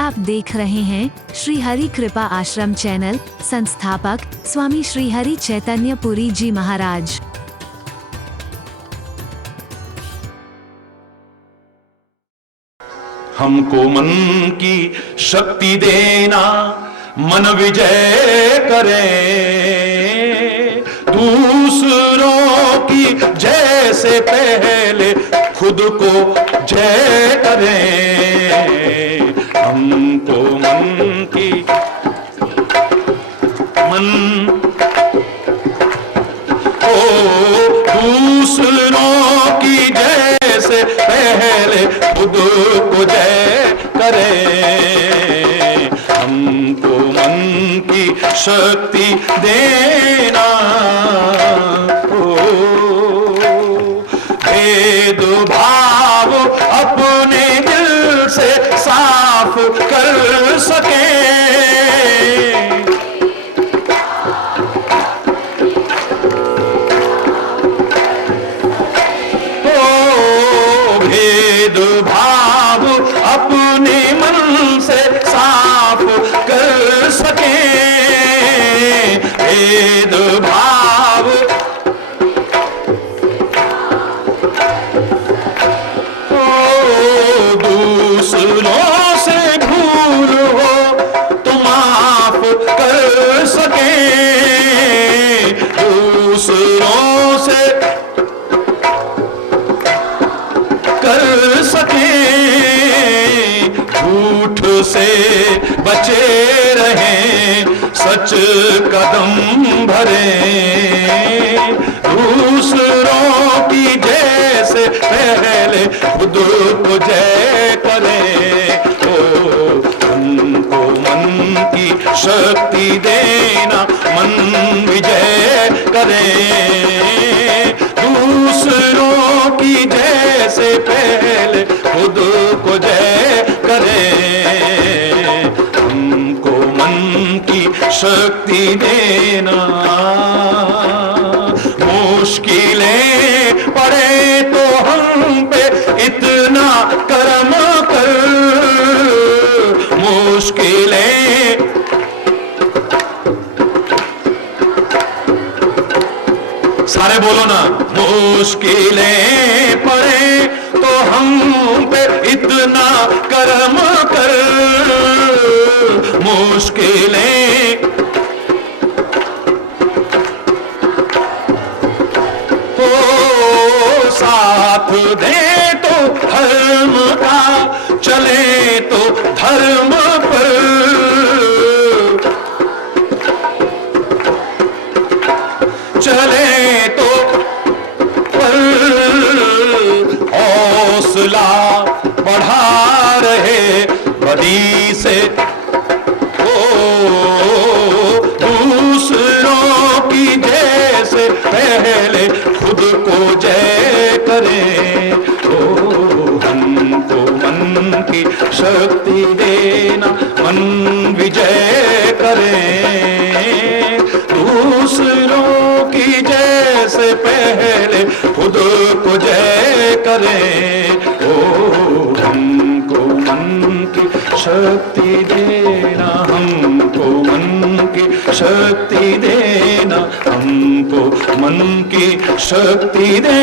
आप देख रहे हैं श्री हरि कृपा आश्रम चैनल। संस्थापक स्वामी श्री हरि चैतन्य पुरी जी महाराज। हमको मन की शक्ति देना, मन विजय करें, दूसरों की जय से पहले खुद को जय करें। हमको मन की दूसरों की जय से पहले खुद को जय करें। हमको मन की शक्ति देना, भेदभाव अपने दिल से साफ कर सके, भेदभाव अपने मन से साफ कर सके, भेदभाव दूसरों से भूल हो तो माफ कर सके, दूसरों से कर सके, झूठ से बचे रहें, सच कदम भरें, दूसरों की जय से पहले खुद को जय करें। ओ हमको मन की शक्ति देना, मन विजय करें, दूसरों की जय से पहले खुद को जय करें। हमको मन की शक्ति देना, मुश्किलें पड़े तो हम पे इतना कर्म कर, मुश्किलें सारे बोलो ना, मुश्किलें पड़े तो हम पे इतना कर्म कर, मुश्किलें हो साथ दे तो धर्म का, चले तो धर्म पर, चले तो पर हौसला बढ़ा रहे बदी से, दूसरों की जय से पहले खुद को जय करें। हमको मन की शक्ति देना, मन विजय करें, दूसरों की जय से पहले खुद को जय करें। ओ हमको मन की शक्ति देना, हमको मन की शक्ति देना, हमको मन की शक्ति दे।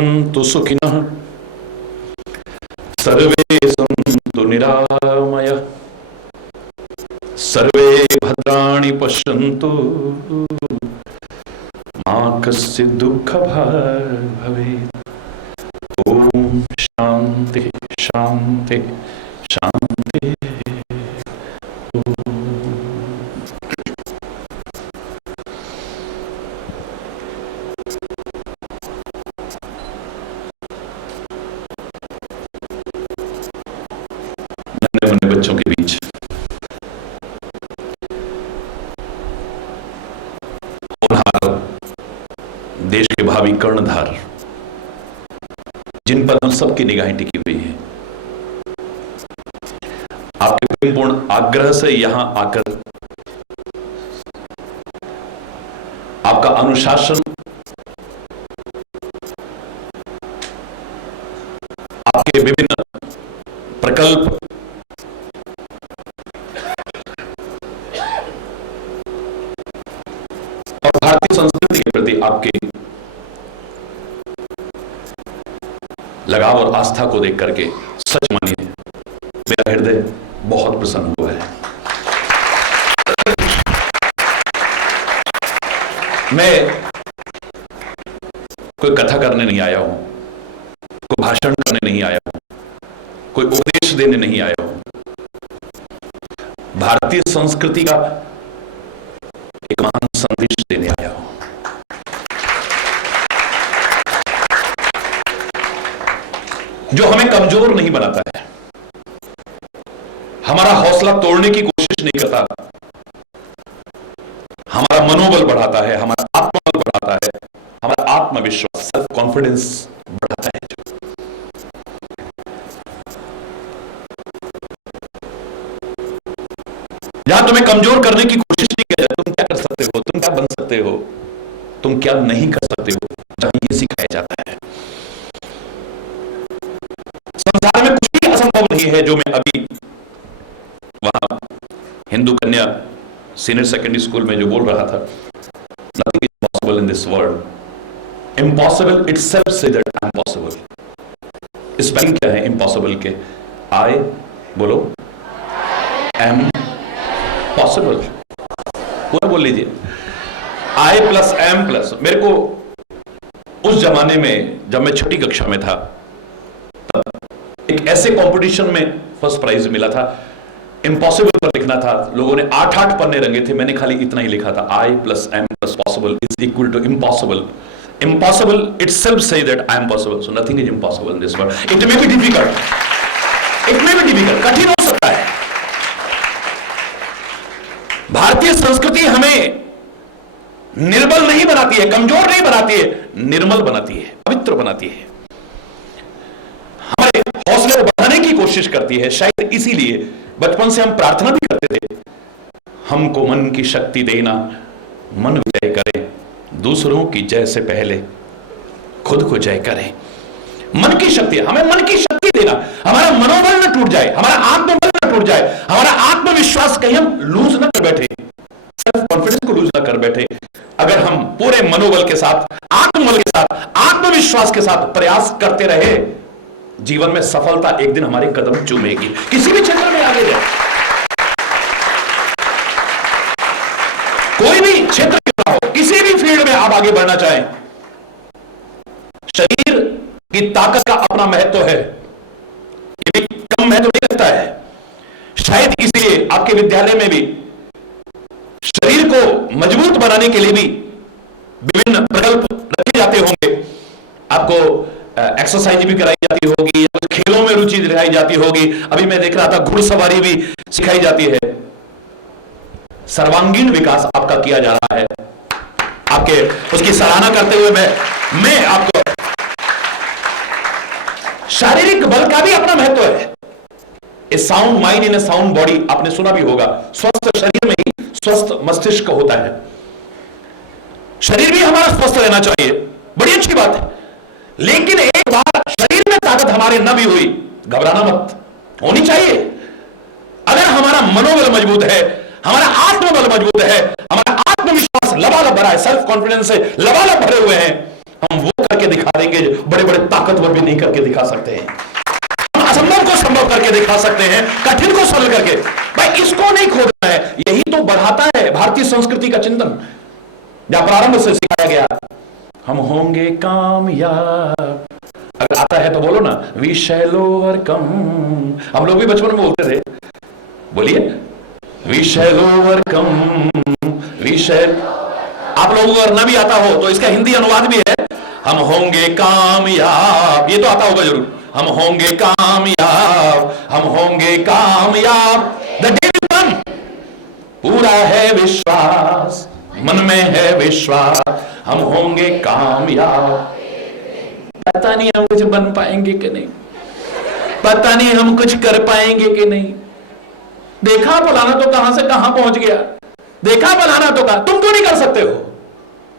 भवन्तु सुखिनः, सर्वे सन्तु निरामयाः, सर्वे भद्राणि पश्यन्तु, मा कश्चित् दुःखभाग् भवेत्। ओम शांति शांति शांति। नन्हे मुन्ने बच्चों के बीच होनहार देश के भावी कर्णधार, जिन पर हम सबकी निगाहें टिकी हुई हैं, आपके प्रेमपूर्ण आग्रह से यहां आकर आपका अनुशासन, आपके विभिन्न प्रकल्प, और भारतीय संस्कृति के प्रति आपके लगाव और आस्था को देख करके सच मानिए मेरा हृदय बहुत प्रसन्न हुआ है। मैं कोई कथा करने नहीं आया हूं, कोई भाषण करने नहीं आया हूं, कोई उपदेश देने नहीं आया हूं। भारतीय संस्कृति का एक महान संदेश देने आया हूं। जो हमें कमजोर नहीं बनाता है, हमारा हौसला तोड़ने की कोशिश नहीं करता, हमारा मनोबल बढ़ाता है, हमारा आत्मबल बढ़ाता है, हमारा आत्मविश्वास, सेल्फ कॉन्फिडेंस बढ़ाता है। जहां तुम्हें कमजोर करने की कोशिश नहीं की जाती, तुम क्या कर सकते हो, तुम क्या बन सकते हो, तुम क्या नहीं कर सकते हो, जहां ये सिखाया जाता है। संसार में कुछ भी असंभव नहीं है। जो मैं अभी वहां हिंदू कन्या सीनियर सेकेंडरी स्कूल में जो बोल रहा था, nothing is possible in this world, impossible itself से that I am possible. Spelling क्या है इम्पॉसिबल के? आई बोलो, एम पॉसिबल, पूरा बोल लीजिए। आई प्लस एम प्लस। मेरे को उस जमाने में जब मैं छठी कक्षा में था, एक ऐसे कंपटीशन में फर्स्ट प्राइज मिला था, इम्पॉसिबल पर लिखना था। लोगों ने 8-8 पन्ने रंगे थे, मैंने खाली इतना ही लिखा था, I plus M plus possible is equal to impossible. Impossible itself से that I am possible, so nothing is impossible in this world. It may be difficult, it may be difficult, कठिन हो सकता है। भारतीय संस्कृति हमें निर्बल नहीं बनाती है, कमजोर नहीं बनाती है, निर्मल बनाती है, पवित्र बनाती है, हमारे हौसले को बढ़ाने की कोशिश करती है। शायद इसीलिए बचपन से हम प्रार्थना भी करते थे, हमको मन की शक्ति देना, मन विजय करे, दूसरों की जय से पहले खुद को जय करें। मन की शक्ति, हमें मन की शक्ति देना, हमारा मनोबल न टूट जाए, हमारा आत्मबल न टूट जाए, हमारा आत्मविश्वास कहीं हम लूज न कर बैठे, सेल्फ कॉन्फिडेंस को लूज न कर बैठे। अगर हम पूरे मनोबल के साथ, आत्मबल के साथ, आत्मविश्वास के साथ प्रयास करते रहे, जीवन में सफलता एक दिन हमारे कदम चूमेगी, किसी भी क्षेत्र में आगे जाए, कोई भी क्षेत्र क्यों ना हो, किसी भी फील्ड में आप आगे बढ़ना चाहें, शरीर की ताकत का अपना महत्व है, ये भी कम महत्व नहीं रखता है। शायद इसलिए आपके विद्यालय में भी शरीर को मजबूत बनाने के लिए भी विभिन्न प्रकल्प रखे जाते होंगे। आपको एक्सरसाइज भी कराई जाती होगी, या कुछ खेलों में रुचि दिखाई जाती होगी। अभी मैं देख रहा था घुड़सवारी भी सिखाई जाती है। सर्वांगीण विकास आपका किया जा रहा है, आपके उसकी सराहना करते हुए मैं आपको, शारीरिक बल का भी अपना महत्व है। A sound mind in a sound body, आपने सुना भी होगा, स्वस्थ शरीर में ही स्वस्थ मस्तिष्क होता है। शरीर भी हमारा स्वस्थ रहना चाहिए, बड़ी अच्छी बात है। लेकिन एक बार शरीर में ताकत हमारे न भी हुई, घबराना मत, होनी चाहिए। अगर हमारा मनोबल मजबूत है, हमारा आत्मबल मजबूत है, हमारा आत्मविश्वास लबालब भरा है, सेल्फ कॉन्फिडेंस से लबालब भरे हुए हैं, हम वो करके दिखा देंगे जो बड़े बड़े ताकतवर भी नहीं करके दिखा सकते हैं। हम असंभव को संभव करके दिखा सकते हैं, कठिन को सरल करके। भाई इसको नहीं खोदना है, यही तो बढ़ाता है भारतीय संस्कृति का चिंतन, जहां प्रारंभ से सिखाया गया हम होंगे कामयाब। अगर आता है तो बोलो ना, वी शैल ओवरकम। हम लोग भी बचपन में बोलते थे, बोलिए we shall overcome, we shall. आप लोगों को अगर ना भी आता हो तो इसका हिंदी अनुवाद भी है, हम होंगे कामयाब। ये तो आता होगा जरूर, हम होंगे कामयाब, हम होंगे कामयाब। द डे विल कम, पूरा है विश्वास, मन में है विश्वास, हम होंगे कामयाब। पता नहीं हम कुछ बन पाएंगे कि नहीं, पता नहीं हम कुछ कर पाएंगे कि नहीं। देखा फलाना तो कहां से कहां पहुंच गया, देखा फलाना तो कहा, तुम क्यों नहीं कर सकते हो।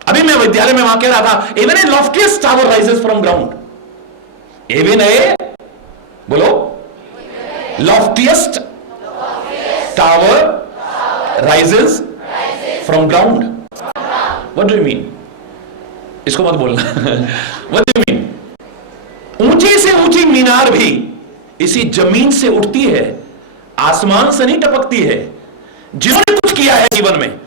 अभी मैं विद्यालय में वहां कह रहा था, even a loftiest tower rises from ground. Even a, बोलो, loftiest tower rises from ground. What do you mean? इसको मत बोलना। What do you mean? ऊंची से ऊंची मीनार भी इसी जमीन से उठती है, आसमान से नहीं टपकती है। जिन्होंने कुछ किया है जीवन में,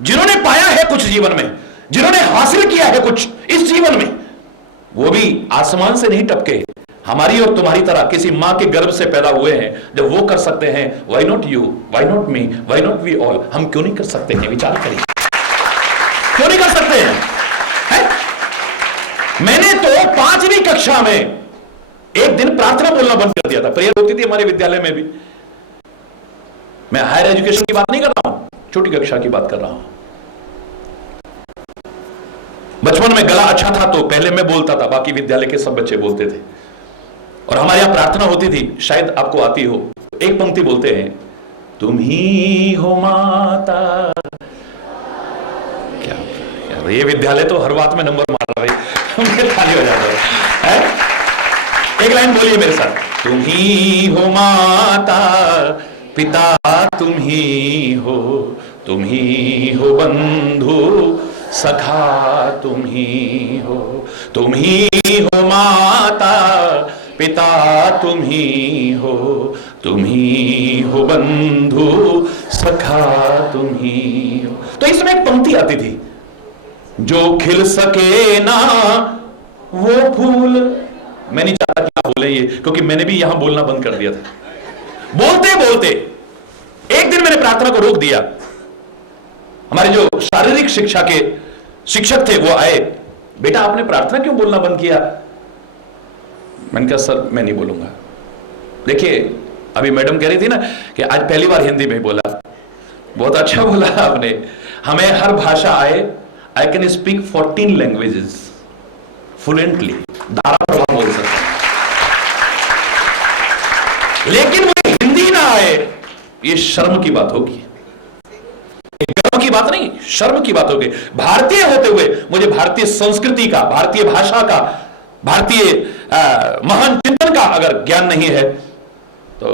जिन्होंने पाया है कुछ जीवन में, जिन्होंने हासिल किया है कुछ इस जीवन में, वो भी आसमान से नहीं टपके। हमारी और तुम्हारी तरह किसी मां के गर्भ से पैदा हुए हैं। जब वो कर सकते हैं, why not you, why not me, why not we all, हम क्यों नहीं कर सकते हैं? विचार करिए, क्यों नहीं कर सकते हैं? मैंने तो 5वीं कक्षा में एक दिन प्रार्थना बोलना बंद कर दिया था। प्रेयर होती थी हमारे विद्यालय में भी। मैं हायर एजुकेशन की बात नहीं कर रहा हूं, छोटी कक्षा की बात कर रहा हूं। बचपन में गला अच्छा था तो पहले मैं बोलता था, बाकी विद्यालय के सब बच्चे बोलते थे। और हमारे यहां प्रार्थना होती थी, शायद आपको आती हो। एक पंक्ति बोलते हैं, तुम ही हो माता। क्या यार, ये विद्यालय तो हर बात में नंबर मार रहा है, खाली हो जाता है। एक लाइन बोलिए मेरे साथ, तुम ही हो माता पिता, तुम ही हो, तुम ही हो बंधु सखा, तुम ही हो, तुम ही हो माता पिता, तुम ही हो, तुम ही हो बंधु सखा, तुम ही हो। तो इसमें एक पंक्ति आती थी, जो खिल सके ना वो फूल। मैं नहीं चाहता कि आप बोले ये, क्योंकि मैंने भी यहां बोलना बंद कर दिया था। बोलते बोलते एक दिन मैंने प्रार्थना को रोक दिया। हमारे जो शारीरिक शिक्षा के शिक्षक थे वो आए, बेटा आपने प्रार्थना क्यों बोलना बंद किया? मैंने कहा सर मैं नहीं बोलूंगा। देखिए अभी मैडम कह रही थी ना कि आज पहली बार हिंदी में बोला, बहुत अच्छा बोला आपने। हमें हर भाषा आए, I can speak 14 languages fluently, धारा प्रवाह बोल सकते, लेकिन मुझे हिंदी ना आए, ये शर्म की बात होगी, गर्व की बात नहीं, शर्म की बात होगी। भारतीय होते हुए मुझे भारतीय संस्कृति का, भारतीय भाषा का, भारतीय महान चिंतन का अगर ज्ञान नहीं है तो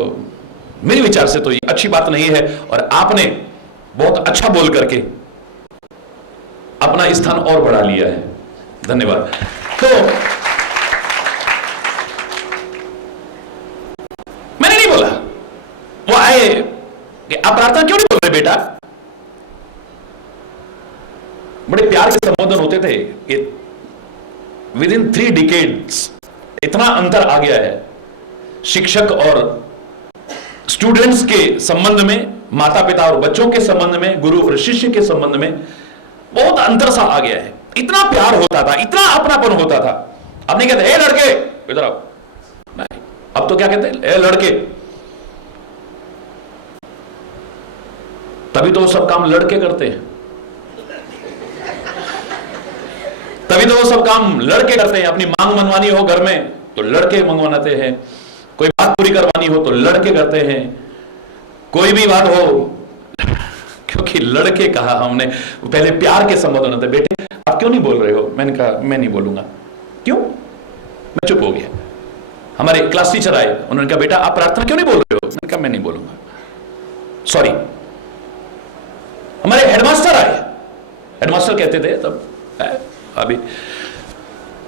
मेरे विचार से तो ये अच्छी बात नहीं है। और आपने बहुत अच्छा बोल करके अपना स्थान और बढ़ा लिया है, धन्यवाद। तो मैंने नहीं बोला, वो आए कि आप प्रार्थना क्यों नहीं बोल रहे बेटा? बड़े प्यार के संबोधन होते थे कि विद इन 3 डिकेड्स इतना अंतर आ गया है शिक्षक और स्टूडेंट्स के संबंध में, माता पिता और बच्चों के संबंध में, गुरु और शिष्य के संबंध में बहुत अंतर सा आ गया है। इतना प्यार होता था, इतना अपनापन होता था। अब नहीं कहते ए लड़के इधर आओ, नहीं, अब तो क्या कहते हैं ए लड़के। तभी तो वो सब काम लड़के करते हैं, तभी तो वो सब काम लड़के करते हैं। अपनी मांग मनवानी हो घर में तो लड़के मंगवाते हैं, कोई बात पूरी करवानी हो तो लड़के करते हैं, कोई भी बात हो, क्योंकि लड़के कहा हमने। पहले प्यार के संबोधन होते, बेटे आप क्यों नहीं बोल रहे हो? मैंने कहा मैं नहीं बोलूंगा। क्यों? मैं चुप हो गया। हमारे क्लास टीचर आए, उन्होंने कहा बेटा आप प्रार्थना क्यों नहीं बोल रहे हो? मैंने कहा मैं नहीं बोलूंगा, सॉरी। हमारे हेडमास्टर आए, हेडमास्टर कहते थे तब, अभी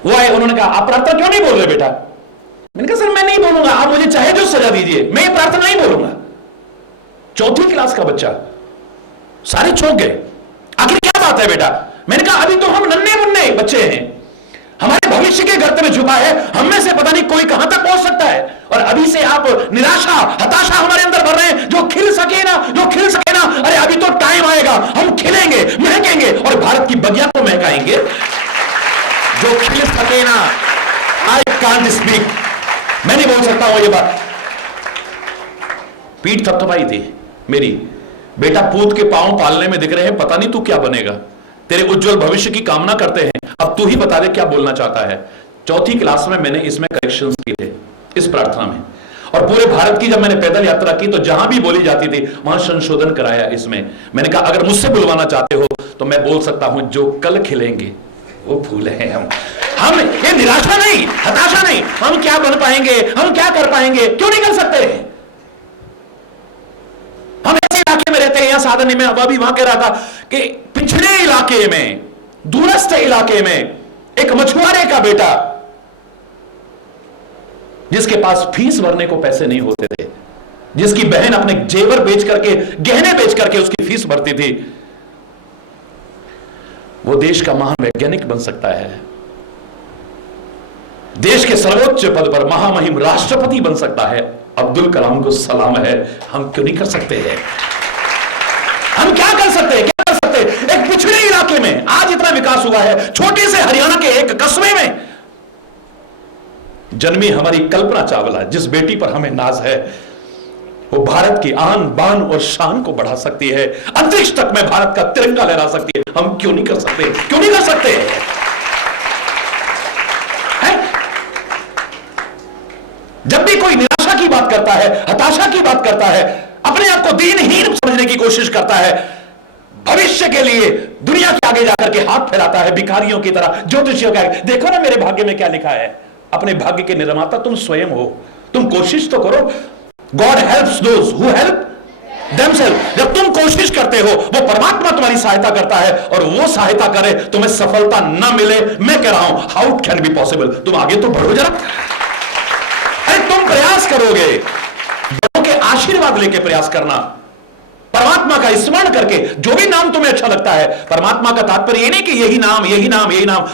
वो आए, उन्होंने कहा आप प्रार्थना क्यों नहीं बोल रहे बेटा? मैंने कहा सर मैं नहीं बोलूंगा, आप मुझे चाहे जो सजा दीजिए, मैं ये प्रार्थना नहीं बोलूंगा। चौथी क्लास का बच्चा, सारे चौंक गए, आखिर क्या बात है बेटा? मैंने कहा अभी तो हम नन्हे मुन्ने बच्चे हैं, हमारे भविष्य के गर्त में छुपा है, हम में से पता नहीं कोई कहां तक पहुंच सकता है, और अभी से आप निराशा हताशा हमारे अंदर भर रहे हैं। जो खिल सके ना, जो खिल सके ना, अरे अभी तो टाइम आएगा, हम खिलेंगे, महकेंगे और भारत की बगिया को महकाएंगे। जो खिल सके ना, आई कांट स्पीक, मैं नहीं बोल सकता हूं ये बात। पीठ थपथपाई थी मेरी, बेटा पूत के पांव पालने में दिख रहे हैं, पता नहीं तू क्या बनेगा, तेरे उज्जवल भविष्य की कामना करते हैं, अब तू ही बता दे क्या बोलना चाहता है। चौथी क्लास में मैंने इसमें करेक्शंस किए थे, इस प्रार्थना में, और पूरे भारत की जब मैंने पैदल यात्रा की तो जहां भी बोली जाती थी वहां संशोधन कराया इसमें। मैंने कहा अगर मुझसे बुलवाना चाहते हो तो मैं बोल सकता हूं जो कल खिलेंगे वो फूल हैं हम ये निराशा नहीं, हताशा नहीं, हम क्या बन पाएंगे, हम क्या कर पाएंगे, क्यों नहीं कर सकते? हम ऐसे इलाके में रहते हैं, यहां साधन में अब अभी वहां कह रहा था कि पिछड़े इलाके में, दूरस्थ इलाके में एक मछुआरे का बेटा, जिसके पास फीस भरने को पैसे नहीं होते थे, जिसकी बहन अपने जेवर बेच करके, गहने बेच करके उसकी फीस भरती थी, वो देश का महान वैज्ञानिक बन सकता है, देश के सर्वोच्च पद पर महामहिम राष्ट्रपति बन सकता है। अब्दुल कलाम को सलाम है, हम क्यों नहीं कर सकते हैं? हम क्या कर सकते हैं, क्या कर सकते हैं? एक पिछड़े इलाके में आज इतना विकास हुआ है, छोटे से हरियाणा के एक कस्बे में जन्मी हमारी कल्पना चावला, जिस बेटी पर हमें नाज है, वो भारत की आन बान और शान को बढ़ा सकती है, अंतरिक्ष तक में भारत का तिरंगा लहरा सकती है। हम क्यों नहीं कर सकते, क्यों नहीं कर सकते है? जब भी कोई निराशा की बात करता है, हताशा की बात करता है, अपने आप को दीनहीन समझने की कोशिश करता है, भविष्य के लिए दुनिया के आगे जाकर के हाथ फैलाता है भिखारियों की तरह, ज्योतिषियों के आगे, देखो ना मेरे भाग्य में क्या लिखा है। अपने भाग्य के निर्माता तुम स्वयं हो, तुम कोशिश तो करो। God helps those who help themselves. जब तुम कोशिश करते हो, वो परमात्मा तुम्हारी सहायता करता है, और वो सहायता करे तुम्हें सफलता न मिले, मैं कह रहा हूं how it can be possible. तुम आगे तो बढ़ो जरा, अरे तुम प्रयास करोगे, बड़ों के आशीर्वाद लेके प्रयास करना, परमात्मा का स्मरण करके, जो भी नाम तुम्हें अच्छा लगता है, परमात्मा का तात्पर्य ये नहीं कि यही नाम यही नाम यही नाम,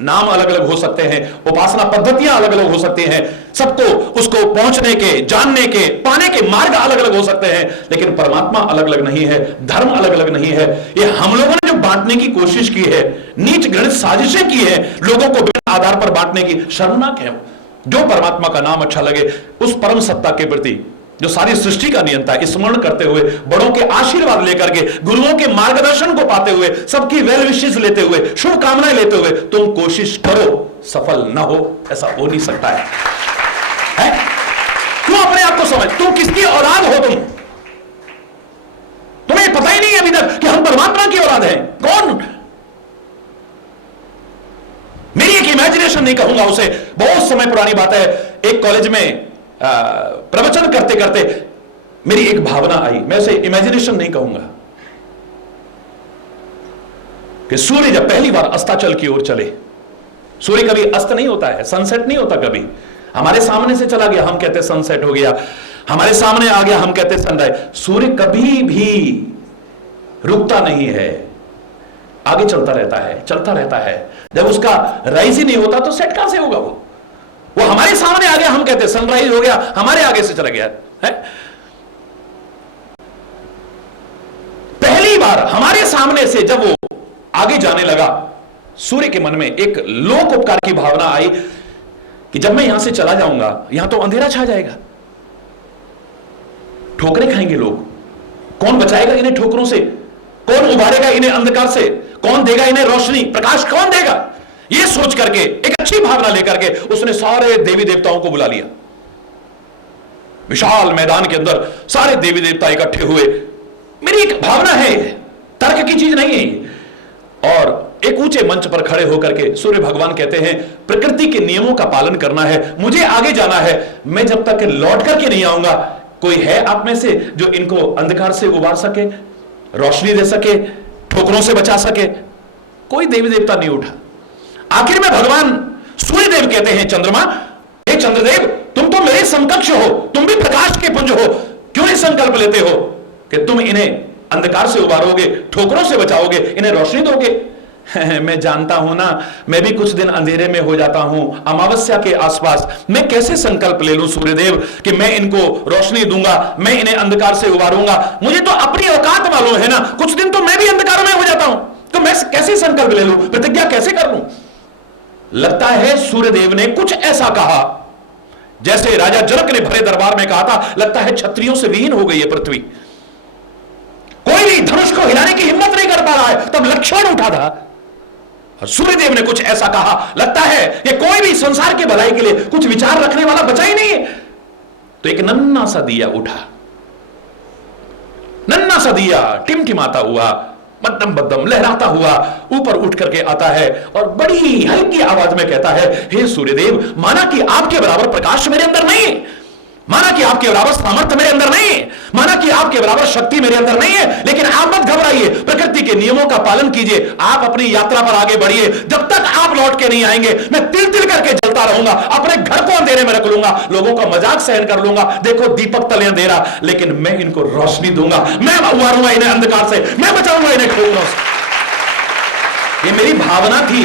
नाम अलग अलग हो सकते हैं, उपासना पद्धतियां अलग अलग हो सकती हैं, सबको उसको पहुंचने के, जानने के, पाने के मार्ग अलग अलग हो सकते हैं, लेकिन परमात्मा अलग अलग नहीं है, धर्म अलग अलग नहीं है। ये हम लोगों ने जो बांटने की कोशिश की है, नीच घृणित साजिशें की है, लोगों को बिना आधार पर बांटने की, शर्मनाक है। जो परमात्मा का नाम अच्छा लगे, उस परम सत्ता के प्रति जो सारी सृष्टि का नियंता है, स्मरण करते हुए, बड़ों के आशीर्वाद लेकर के, गुरुओं के मार्गदर्शन को पाते हुए, सबकी वेल विशेस लेते हुए, शुभकामनाएं लेते हुए तुम कोशिश करो, सफल ना हो ऐसा हो नहीं सकता है? तुम अपने आप को समझ, तुम किसकी औलाद हो? तुम्हें पता ही नहीं है अभी तक कि हम परमात्मा की औलाद हैं। कौन? मेरी एक इमेजिनेशन नहीं कहूंगा उसे, बहुत समय पुरानी बात है, एक कॉलेज में प्रवचन करते करते मेरी एक भावना आई, मैं उसे इमेजिनेशन नहीं कहूंगा, कि सूर्य जब पहली बार अस्ताचल की ओर चले, सूर्य कभी अस्त नहीं होता है, सनसेट नहीं होता कभी, हमारे सामने से चला गया हम कहते सनसेट हो गया, हमारे सामने आ गया हम कहते सनराइज। सूर्य कभी भी रुकता नहीं है, आगे चलता रहता है, चलता रहता है। जब उसका राइज ही नहीं होता तो सेट कहां से होगा? वो हमारे सामने आ गया हम कहते सनराइज हो गया, हमारे आगे से चला गया है। पहली बार हमारे सामने से जब वो आगे जाने लगा, सूर्य के मन में एक लोक उपकार की भावना आई कि जब मैं यहां से चला जाऊंगा, यहां तो अंधेरा छा जाएगा, ठोकरें खाएंगे लोग, कौन बचाएगा इन्हें ठोकरों से? कौन उबारेगा इन्हें अंधकार से? कौन देगा इन्हें रोशनी, प्रकाश कौन देगा? यह सोच करके, एक अच्छी भावना लेकर के उसने सारे देवी देवताओं को बुला लिया। विशाल मैदान के अंदर सारे देवी देवता इकट्ठे हुए। मेरी एक भावना है, तर्क की चीज नहीं है। और एक ऊंचे मंच पर खड़े होकर के सूर्य भगवान कहते हैं, प्रकृति के नियमों का पालन करना है, मुझे आगे जाना है, मैं जब तक लौट करके नहीं आऊंगा, कोई है आप में से जो इनको अंधकार से उबार सके, रोशनी दे सके, ठोकरों से बचा सके? कोई देवी देवता नहीं उठा। आखिर में भगवान सूर्यदेव कहते हैं चंद्रमा, हे चंद्रदेव, तुम तो मेरे समकक्ष हो, तुम भी प्रकाश के पुंज हो, क्यों नहीं संकल्प लेते हो कि तुम इन्हें अंधकार से उबारोगे, ठोकरों से बचाओगे, इन्हें रोशनी दोगे? मैं जानता हूं ना, मैं भी कुछ दिन अंधेरे में हो जाता हूं, अमावस्या के आसपास। मैं कैसे संकल्प ले लूं सूर्यदेव कि मैं इनको रोशनी दूंगा, मैं इन्हें अंधकार से उबारूंगा? मुझे तो अपनी औकात मालूम है ना, कुछ दिन तो मैं भी अंधकार में हो जाता हूं, तो मैं कैसे संकल्प ले लूं, प्रतिज्ञा कैसे कर लूं? लगता है सूर्यदेव ने कुछ ऐसा कहा जैसे राजा जनक ने भरे दरबार में कहा था, लगता है क्षत्रियों से विहीन हो गई है पृथ्वी, कोई भी धनुष को हिलाने की हिम्मत नहीं कर पा रहा है। तब लक्ष्मण उठा था और सूर्यदेव ने कुछ ऐसा कहा, लगता है कि कोई भी संसार की भलाई के लिए कुछ विचार रखने वाला बचा ही नहीं है। तो एक नन्हा सा दिया उठा, नन्हा सा दिया टिमटिमाता हुआ, मध्यम बद्धम लहराता हुआ ऊपर उठ करके आता है और बड़ी हल्की आवाज में कहता है, हे सूर्यदेव, माना कि आपके बराबर प्रकाश मेरे अंदर नहीं है, माना कि आपके बराबर सामर्थ्य मेरे अंदर नहीं है, माना कि आपके बराबर शक्ति मेरे अंदर नहीं है, लेकिन आप मत घबराइए, प्रकृति के नियमों का पालन कीजिए, आप अपनी यात्रा पर आगे बढ़िए। जब तक आप लौट के नहीं आएंगे मैं तिल तिल करके जलता रहूंगा, अपने घर को अंधेरे में रख लूंगा, लोगों का मजाक सहन कर लूंगा, देखो दीपक तले अंधेरा, लेकिन मैं इनको रोशनी दूंगा, मैं उबारूंगा इन्हें अंधकार से, मैं बचाऊंगा इन्हें खोजों से। ये मेरी भावना थी।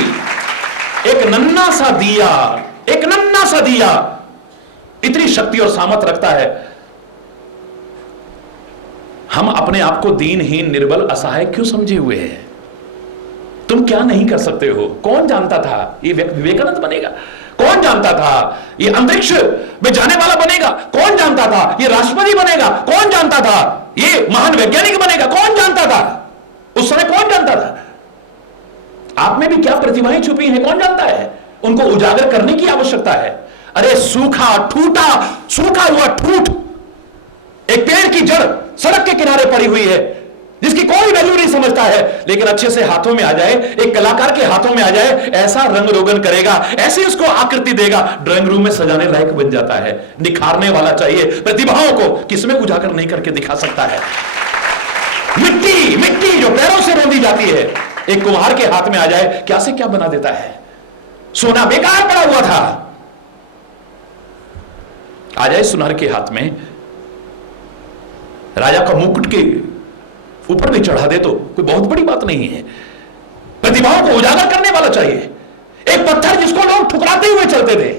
एक नन्हा सा दिया, एक नन्हा सा दिया इतनी शक्ति और सामर्थ रखता है। हम अपने आप को दीनहीन, निर्बल, असहाय क्यों समझे हुए हैं? तुम क्या नहीं कर सकते हो? कौन जानता था ये विवेकानंद बनेगा? कौन जानता था ये अंतरिक्ष में जाने वाला बनेगा? कौन जानता था ये राष्ट्रपति बनेगा? कौन जानता था ये महान वैज्ञानिक बनेगा? कौन जानता था? उस समय कौन जानता था? आप में भी क्या प्रतिभाएं छुपी हैं, कौन जानता है? उनको उजागर करने की आवश्यकता है। अरे सूखा हुआ ठूठ एक पेड़ की जड़ सड़क के किनारे पड़ी हुई है, जिसकी कोई वैल्यू नहीं समझता है, लेकिन अच्छे से हाथों में आ जाए, एक कलाकार के हाथों में आ जाए, ऐसा रंग रोगन करेगा, ऐसी उसको आकृति देगा, ड्राइंग रूम में सजाने लायक बन जाता है। निखारने वाला चाहिए प्रतिभाओं को, किसमें उजागर नहीं करके दिखा सकता है। मिट्टी जो पैरों से रोंदी जाती है, एक कुम्हार के हाथ में आ जाए, क्या से क्या बना देता है। सोना बेकार पड़ा हुआ था, आ जाए सुनार के हाथ में, राजा का मुकुट के ऊपर भी चढ़ा दे तो कोई बहुत बड़ी बात नहीं है। प्रतिभाओं को उजागर करने वाला चाहिए। एक पत्थर जिसको लोग ठुकराते हुए चलते थे,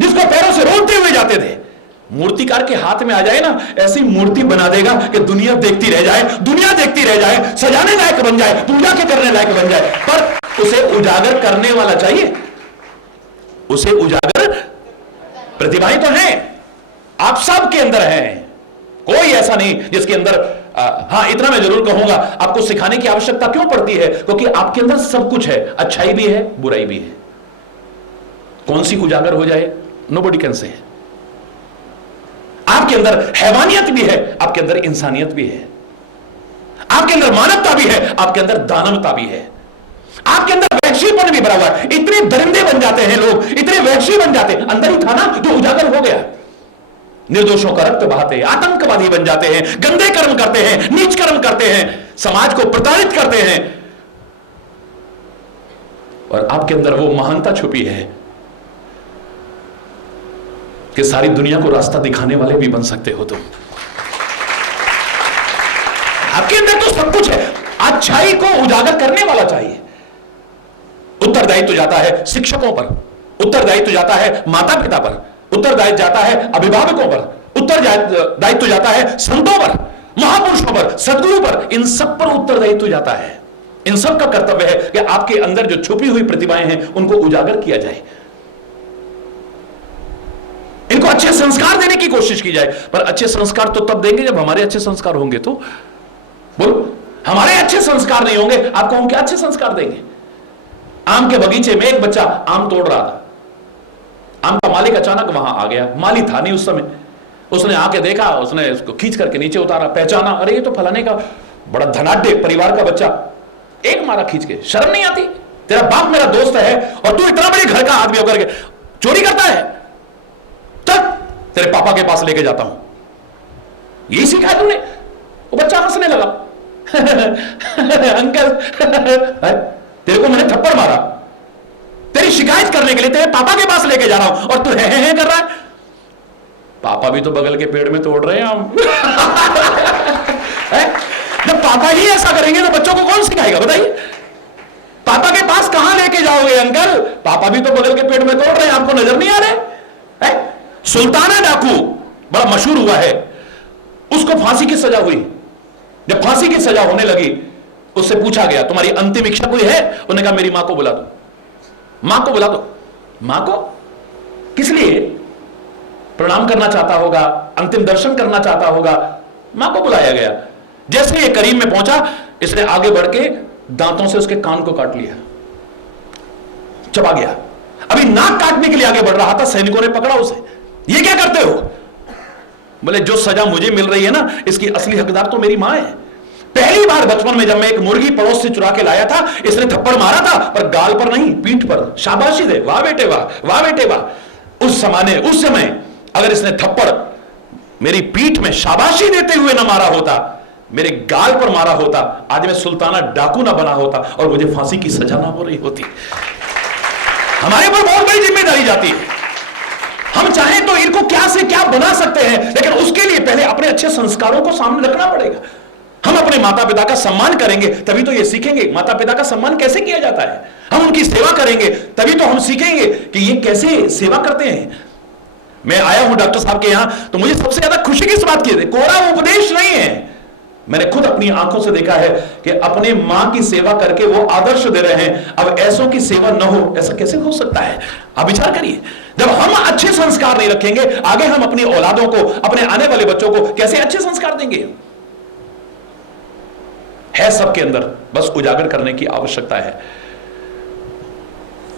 जिसको पैरों से रोते हुए जाते थे, मूर्तिकार के हाथ में आ जाए ना, ऐसी मूर्ति बना देगा कि दुनिया देखती रह जाए, सजाने लायक बन जाए, पूजा के करने लायक बन जाए। पर उसे उजागर करने वाला चाहिए, उसे उजागर। प्रतिभाएं तो हैं, आप सब के अंदर हैं, कोई ऐसा नहीं जिसके अंदर हां, इतना मैं जरूर कहूंगा, आपको सिखाने की आवश्यकता क्यों पड़ती है? क्योंकि आपके अंदर सब कुछ है, अच्छाई भी है, बुराई भी है। कौन सी उजागर हो जाए, नोबडी कैन से। आपके अंदर हैवानियत भी है, आपके अंदर इंसानियत भी है, आपके अंदर मानवता भी है, आपके अंदर दानवता भी है, आपके अंदर वैश्यपन भी भरा हुआ है। इतने दरिंदे बन जाते हैं लोग, इतने वैश्य बन जाते हैं, अंदर ही था ना जो उजागर हो गया। निर्दोषों का रक्त बहाते हैं, आतंकवादी बन जाते हैं, गंदे कर्म करते हैं, नीच कर्म करते हैं, समाज को प्रताड़ित करते हैं, और आपके अंदर वो महानता छुपी है कि सारी दुनिया को रास्ता दिखाने वाले भी बन सकते हो तुम। आपके अंदर तो सब कुछ है, अच्छाई को उजागर करने वाला चाहिए। उत्तरदायित्व जाता है शिक्षकों पर, उत्तरदायित्व जाता है माता पिता पर, उत्तरदायित्व जाता है अभिभावकों पर, उत्तरदायित्व जाता है संतों पर, महापुरुषों पर, सदगुरु पर, इन सब पर उत्तरदायित्व जाता है। इन सब का कर्तव्य है कि आपके अंदर जो छुपी हुई प्रतिभाएं हैं उनको उजागर किया जाए, इनको अच्छे संस्कार देने की कोशिश की जाए। पर अच्छे संस्कार तो तब देंगे जब हमारे अच्छे संस्कार होंगे। तो बोलो, हमारे अच्छे संस्कार नहीं होंगे, आपको हम क्या अच्छे संस्कार देंगे? आम के बगीचे में एक बच्चा आम तोड़ रहा था, आम का मालिक अचानक वहां आ गया, माली था नहीं उस समय, उसने आके देखा, उसने उसको खींच करके नीचे उतारा, पहचाना, अरे ये तो फलाने का बड़ा धनाढ्य परिवार का बच्चा, एक मारा खींच के। शर्म नहीं आती? तेरा बाप मेरा दोस्त है और तू इतना बड़े घर का आदमी होकर के चोरी करता है, तब तेरे पापा के पास लेके जाता हूं। यही सीखा है तूने? वो बच्चा हंसने लगा अंकल तेरे को मैंने थप्पड़ मारा, तेरी शिकायत करने के लिए तेरे पापा के पास लेके जा रहा हूं और तू है कर रहा है। पापा भी तो बगल के पेड़ में तोड़ रहे हैं हम। जब पापा ही ऐसा करेंगे तो बच्चों को कौन सिखाएगा बताइए। पापा के पास कहां लेके जाओगे अंकल, पापा भी तो बगल के पेड़ में तोड़ रहे हैं, आपको नजर नहीं आ रहे? सुल्ताना डाकू बड़ा मशहूर हुआ है, उसको फांसी की सजा हुई। जब फांसी की सजा होने लगी उससे पूछा गया तुम्हारी अंतिम इच्छा कोई है? उसने कहा मेरी मां को बुला दो, मां को बुला दो। मां को किस लिए? प्रणाम करना चाहता होगा, अंतिम दर्शन करना चाहता होगा, मां को बुलाया गया। जैसे ये करीब में पहुंचा, इसने आगे बढ़ के दांतों से उसके कान को काट लिया, चबा गया। अभी नाक काटने के लिए आगे बढ़ रहा था, सैनिकों ने पकड़ा उसे। ये क्या करते हो? बोले जो सजा मुझे मिल रही है ना, इसकी असली हकदार तो मेरी मां है। पहली बार बचपन में जब मैं एक मुर्गी पड़ोस से चुरा के लाया था, इसने थप्पड़ मारा था, पर गाल पर नहीं, पीठ पर। शाबाशी दे, वाह बेटे वाह, वाह बेटे वाह। उस समय अगर इसने थप्पड़ मेरी पीठ में शाबाशी देते हुए ना मारा होता, मेरे गाल पर मारा होता, आज मैं सुल्ताना डाकू ना बना होता और मुझे फांसी की सजा ना हो रही होती। हमारे पर बहुत बड़ी जिम्मेदारी जाती है। हम चाहें तो इनको क्या से क्या बना सकते हैं, लेकिन उसके लिए पहले अपने अच्छे संस्कारों को सामने रखना पड़ेगा। हम अपने माता पिता का सम्मान करेंगे तभी तो ये सीखेंगे माता पिता का सम्मान कैसे किया जाता है। हम उनकी सेवा करेंगे तभी तो हम सीखेंगे कि ये कैसे सेवा करते हैं। मैं आया हूं डॉक्टर साहब के यहां तो मुझे सबसे ज्यादा खुशी की इस बात की है, कोरा उपदेश नहीं है। मैंने खुद अपनी आंखों से देखा है कि अपने मां की सेवा करके वो आदर्श दे रहे हैं। अब ऐसों की सेवा न हो, ऐसा कैसे हो सकता है? आप विचार करिए। जब हम अच्छे संस्कार नहीं रखेंगे, आगे हम अपनी औलादों को, अपने आने वाले बच्चों को कैसे अच्छे संस्कार देंगे? है सबके अंदर, बस उजागर करने की आवश्यकता है।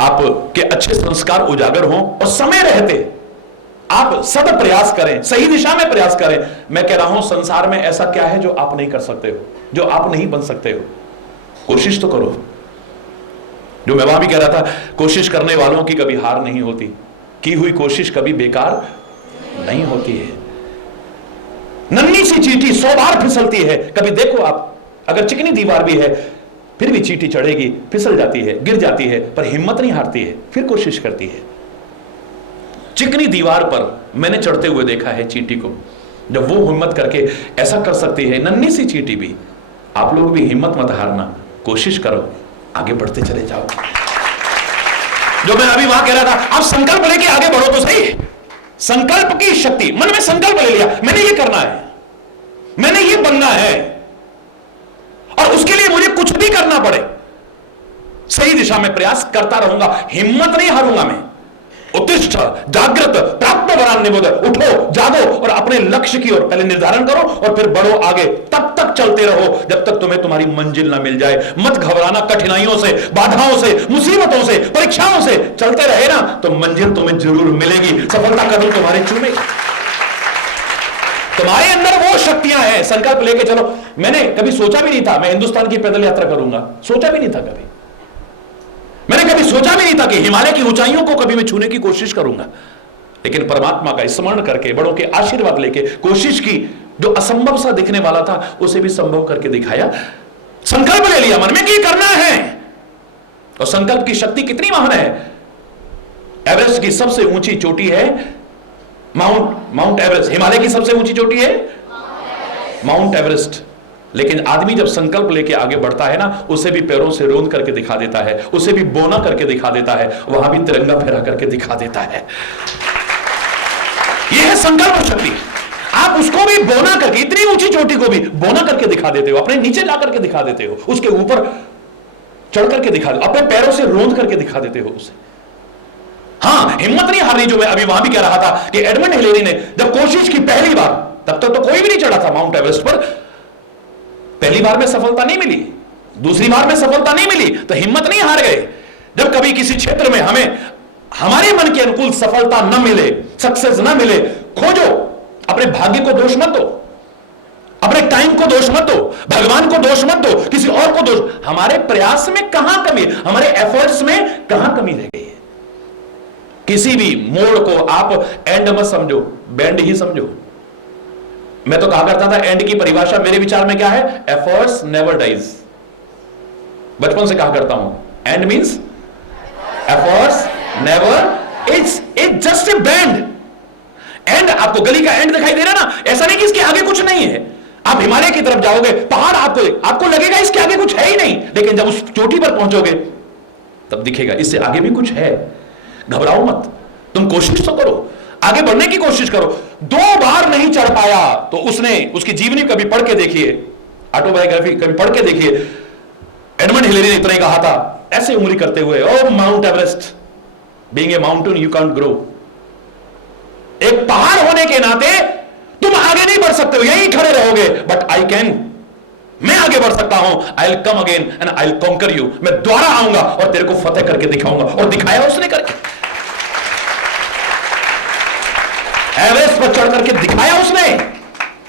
आपके अच्छे संस्कार उजागर हों और समय रहते आप सद प्रयास करें, सही दिशा में प्रयास करें। मैं कह रहा हूं संसार में ऐसा क्या है जो आप नहीं कर सकते हो, जो आप नहीं बन सकते हो? कोशिश तो करो। जो मैं वहां भी कह रहा था, कोशिश करने वालों की कभी हार नहीं होती, की हुई कोशिश कभी बेकार नहीं होती है। नन्ही सी चींटी 100 बार फिसलती है। कभी देखो आप, अगर चिकनी दीवार भी है फिर भी चींटी चढ़ेगी, फिसल जाती है, गिर जाती है, पर हिम्मत नहीं हारती है, फिर कोशिश करती है। चिकनी दीवार पर मैंने चढ़ते हुए देखा है चींटी को। जब वो हिम्मत करके ऐसा कर सकती है, नन्ही सी चींटी भी, आप लोग भी हिम्मत मत हारना, कोशिश करो, आगे बढ़ते चले जाओ। जो मैं अभी वहां कह रहा था, आप संकल्प लेके आगे बढ़ो तो सही। संकल्प की शक्ति, मन में संकल्प ले लिया, मैंने ये करना है, मैंने ये बनना है, और उसके लिए मुझे कुछ भी करना पड़े, सही दिशा में प्रयास करता रहूंगा, हिम्मत नहीं हारूंगा मैं। उत्तिष्ठ जागृत प्राप्त वरान निबोध, उठो जागो और अपने लक्ष्य की ओर पहले निर्धारण करो और फिर बढ़ो आगे। तब तक चलते रहो जब तक तुम्हें तुम्हारी मंजिल ना मिल जाए। मत घबराना, कठिनाइयों से, बाधाओं से, मुसीबतों से, परीक्षाओं से चलते रहे ना तो मंजिल तुम्हें जरूर मिलेगी, सफलता कदम तुम्हारे चूमेगी। तुम्हारे अंदर वो शक्तियां हैं। संकल्प लेके चलो। मैंने कभी सोचा भी नहीं था मैं हिंदुस्तान की पैदल यात्रा करूंगा, सोचा भी नहीं था कभी। मैंने कभी सोचा भी नहीं था कि हिमालय की ऊंचाइयों को कभी मैं छूने की कोशिश करूंगा, लेकिन परमात्मा का स्मरण करके, बड़ों के आशीर्वाद लेके कोशिश की। जो असंभव सा दिखने वाला था उसे भी संभव करके दिखाया। संकल्प ले लिया मन में कि करना है, और संकल्प की शक्ति कितनी महान है। एवरेस्ट की सबसे ऊंची चोटी है माउंट एवरेस्ट। हिमालय की सबसे ऊंची चोटी है माउंट एवरेस्ट। लेकिन आदमी जब संकल्प लेके आगे बढ़ता है ना, उसे भी पैरों से रोंद करके दिखा देता है, उसे भी बोना करके दिखा देता है, वहां भी तिरंगा फहरा करके दिखा देता है। यह है संकल्प शक्ति। आप उसको भी बोना करके, इतनी ऊंची चोटी को भी बोना करके दिखा देते हो, अपने नीचे ला करके दिखा देते हो, उसके ऊपर चढ़ करके दिखा दो, अपने पैरों से रोंद करके दिखा देते हो उसे। हाँ, हिम्मत नहीं हारनी। जो मैं अभी वहां भी कह रहा था कि एडमंड हिलेरी ने जब कोशिश की पहली बार, तब तक तो कोई भी नहीं चढ़ा था माउंट एवरेस्ट पर। पहली बार में सफलता नहीं मिली, दूसरी बार में सफलता नहीं मिली, तो हिम्मत नहीं हार गए। जब कभी किसी क्षेत्र में हमें हमारे मन के अनुकूल सफलता न मिले, सक्सेस न मिले, खोजो। अपने भाग्य को दोष मत दो, अपने टाइम को दोष मत दो, भगवान को दोष मत दो, किसी और को दोष। हमारे प्रयास में कहां कमी, हमारे एफर्ट्स में कहां कमी रह गई है। किसी भी मोड़ को आप एंड मत समझो, बैंड ही समझो। मैं तो कहा करता था, एंड की परिभाषा मेरे विचार में क्या है? Efforts never dies. बचपन से कहा करता हूं, and means efforts never, it's just a bend. And आपको गली का एंड दिखाई दे रहा ना, ऐसा नहीं कि इसके आगे कुछ नहीं है। आप हिमालय की तरफ जाओगे, पहाड़ आपको लगेगा इसके आगे कुछ है ही नहीं, लेकिन जब उस चोटी पर पहुंचोगे तब दिखेगा इससे आगे भी कुछ है। घबराओ मत, तुम कोशिश तो करो, आगे बढ़ने की कोशिश करो। 2 बार नहीं चढ़ पाया तो उसकी जीवनी कभी पढ़ के देखिए, ऑटोबायोग्राफी कभी पढ़ के देखिए। एडमंड हिलेरी ने इतना ही कहा था ऐसे उंगली करते हुए, oh Mount Everest, being a mountain you can't grow. एक पहाड़ होने के नाते तुम आगे नहीं बढ़ सकते हो, यहीं खड़े रहोगे, बट आई कैन, मैं आगे बढ़ सकता हूं। I will come again and I will conquer you, मैं दोबारा आऊंगा और तेरे को फतेह करके दिखाऊंगा। और दिखाया उसने करके, एवरेस्ट पर चढ़ करके दिखाया उसने।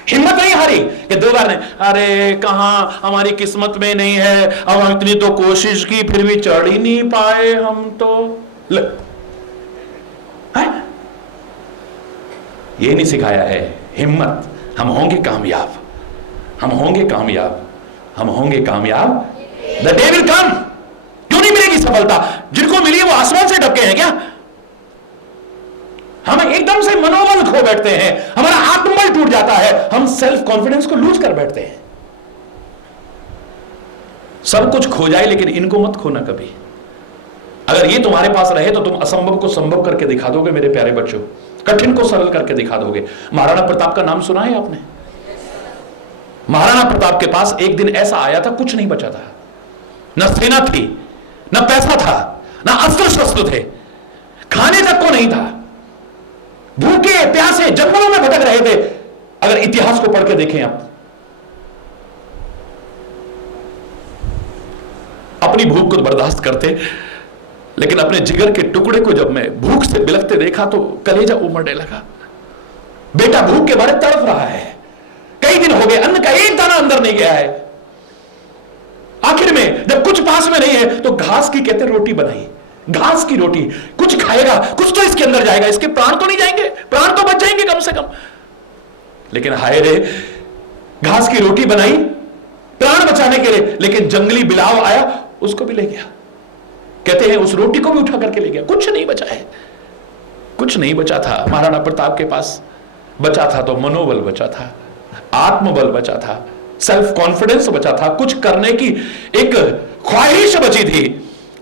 हिम्मत नहीं हारी कि 2 बार ने, अरे कहां हमारी किस्मत में नहीं है, अब हम इतनी तो कोशिश की फिर भी चढ़ ही नहीं पाए हम तो। ये नहीं सिखाया है हिम्मत। हम होंगे कामयाब, हम होंगे कामयाब, हम होंगे कामयाब। The day will come. क्यों नहीं मिलेगी सफलता? जिनको मिली है वो आसमान से ढके हैं क्या? हम एकदम से मनोबल खो बैठते हैं, हमारा आत्मबल टूट जाता है, हम सेल्फ कॉन्फिडेंस को लूज कर बैठते हैं। सब कुछ खो जाए लेकिन इनको मत खोना कभी। अगर ये तुम्हारे पास रहे तो तुम असंभव को संभव करके दिखा दोगे मेरे प्यारे बच्चों, कठिन को सरल करके दिखा दोगे। महाराणा प्रताप का नाम सुना है आपने? महाराणा प्रताप के पास एक दिन ऐसा आया था, कुछ नहीं बचा था, न सेना थी, न पैसा था, न अस्त्र शस्त्र थे, खाने तक को नहीं था, भूखे प्यासे जंगलों में भटक रहे थे। अगर इतिहास को पढ़ के देखें आप, अपनी भूख को बर्दाश्त करते, लेकिन अपने जिगर के टुकड़े को जब मैं भूख से बिलखते देखा तो कलेजा उमड़ने लगा। बेटा भूख के मारे तड़प रहा है, कई दिन हो गए अन्न का एक दाना अंदर नहीं गया है। आखिर में जब कुछ पास में नहीं है तो घास की कहते रोटी बनाई, घास की रोटी, कुछ खाएगा, कुछ तो इसके अंदर जाएगा, इसके प्राण तो नहीं जाएंगे, प्राण तो बच जाएंगे कम से कम। लेकिन हाय रे, घास की रोटी बनाई प्राण बचाने के लिए, लेकिन जंगली बिलाव आया उसको भी ले गया। कहते हैं उस रोटी को भी उठा करके ले गया, कुछ नहीं बचा है, कुछ नहीं बचा था। महाराणा प्रताप के पास बचा था तो मनोबल बचा था, आत्मबल बचा था, सेल्फ कॉन्फिडेंस बचा था, कुछ करने की एक ख्वाहिश बची थी,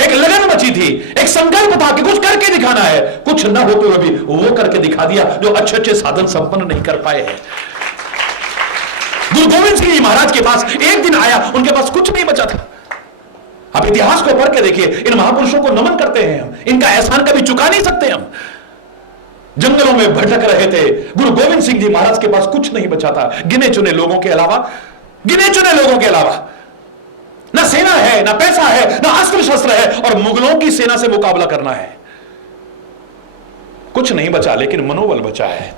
एक लगन बची थी, एक संकल्प था कि कुछ करके दिखाना है। कुछ न होते हुए भी वो करके दिखा दिया जो अच्छे अच्छे साधन संपन्न नहीं कर पाए हैं। गुरु गोविंद सिंह जी महाराज के पास एक दिन आया, उनके पास कुछ नहीं बचा था। आप इतिहास को पढ़ के देखिए, इन महापुरुषों को नमन करते हैं हम, इनका एहसान कभी चुका नहीं सकते हम। जंगलों में भटक रहे थे, गुरु गोविंद सिंह जी महाराज के पास कुछ नहीं बचा था, गिने चुने लोगों के अलावा, गिने चुने लोगों के अलावा। ना सेना है, ना पैसा है, ना अस्त्र शस्त्र है, और मुगलों की सेना से मुकाबला करना है। कुछ नहीं बचा, लेकिन मनोबल बचा है,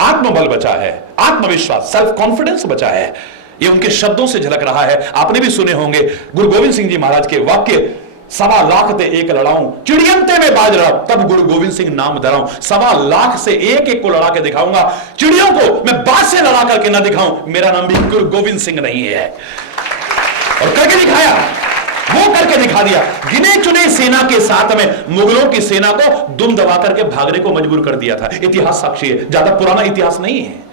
आत्मबल बचा है, आत्मविश्वास, सेल्फ कॉन्फिडेंस बचा है। ये उनके शब्दों से झलक रहा है। आपने भी सुने होंगे गुरु गोविंद सिंह जी महाराज के वाक्य, 1.25 लाख ते एक लड़ाऊं, चिड़ियंते में बाज रहा, तब गुरु गोविंद सिंह नाम धराऊं। 1.25 लाख से एक एक को लड़ा के दिखाऊंगा, चिड़ियों को मैं बाज से लड़ा करके ना दिखाऊं, मेरा नाम भी गुरु गोविंद सिंह नहीं है। और करके दिखाया, वो करके दिखा दिया। गिने चुने सेना के साथ में मुगलों की सेना को दुम दबा करके भागने को मजबूर कर दिया था। इतिहास साक्षी है, ज्यादा पुराना इतिहास नहीं है।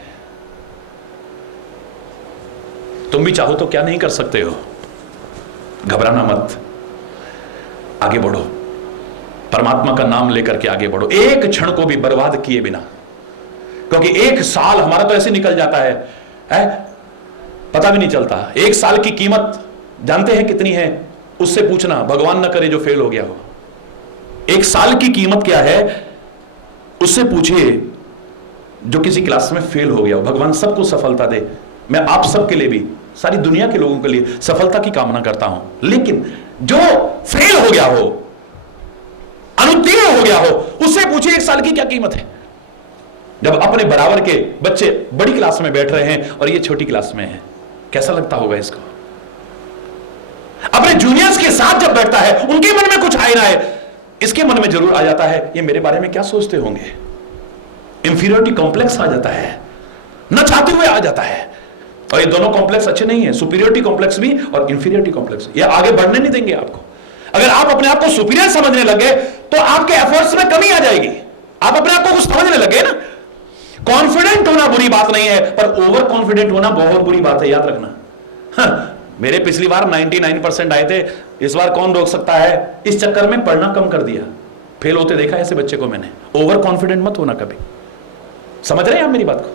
तुम भी चाहो तो क्या नहीं कर सकते हो। घबराना मत, आगे बढ़ो, परमात्मा का नाम लेकर के आगे बढ़ो, एक क्षण को भी बर्बाद किए बिना। क्योंकि 1 साल हमारा तो ऐसे निकल जाता है, पता भी नहीं चलता। 1 साल की कीमत जानते हैं कितनी है? उससे पूछना, भगवान न करे जो फेल हो गया हो। 1 साल की कीमत क्या है उससे पूछिए जो किसी क्लास में फेल हो गया हो। भगवान सबको सफलता दे। मैं आप सबके लिए भी, सारी दुनिया के लोगों के लिए सफलता की कामना करता हूं। लेकिन जो फेल हो गया हो, अनुत्तीर्ण हो गया हो, उससे पूछिए 1 साल की क्या कीमत है। जब अपने बराबर के बच्चे बड़ी क्लास में बैठ रहे हैं और ये छोटी क्लास में है, कैसा लगता होगा इसको? अपने जूनियर्स के साथ जब बैठता है, उनके मन में कुछ आए ना आए, इसके मन में जरूर आ जाता है ये मेरे बारे में क्या सोचते होंगे। इंफीरियरिटी कॉम्प्लेक्स आ जाता है, न चाहते हुए आ जाता है। और ये दोनों कॉम्प्लेक्स अच्छे नहीं है, सुपीरियरिटी कॉम्प्लेक्स भी और इंफीरियरिटी कॉम्प्लेक्स, ये आगे बढ़ने नहीं देंगे आपको। अगर आप अपने आप को सुपीरियर समझने लगे तो आपके एफर्ट्स में कमी आ जाएगी, आप अपने आप को कुछ समझने लगे ना। कॉन्फिडेंट होना बुरी बात नहीं है, पर ओवर कॉन्फिडेंट होना बहुत बुरी बात है, याद रखना। हाँ, मेरे पिछली बार 99% आए थे, इस बार कौन रोक सकता है? इस चक्कर में पढ़ना कम कर दिया, फेल होते देखा ऐसे बच्चे को मैंने। ओवर कॉन्फिडेंट मत होना कभी। समझ रहे हैं आप मेरी बात को?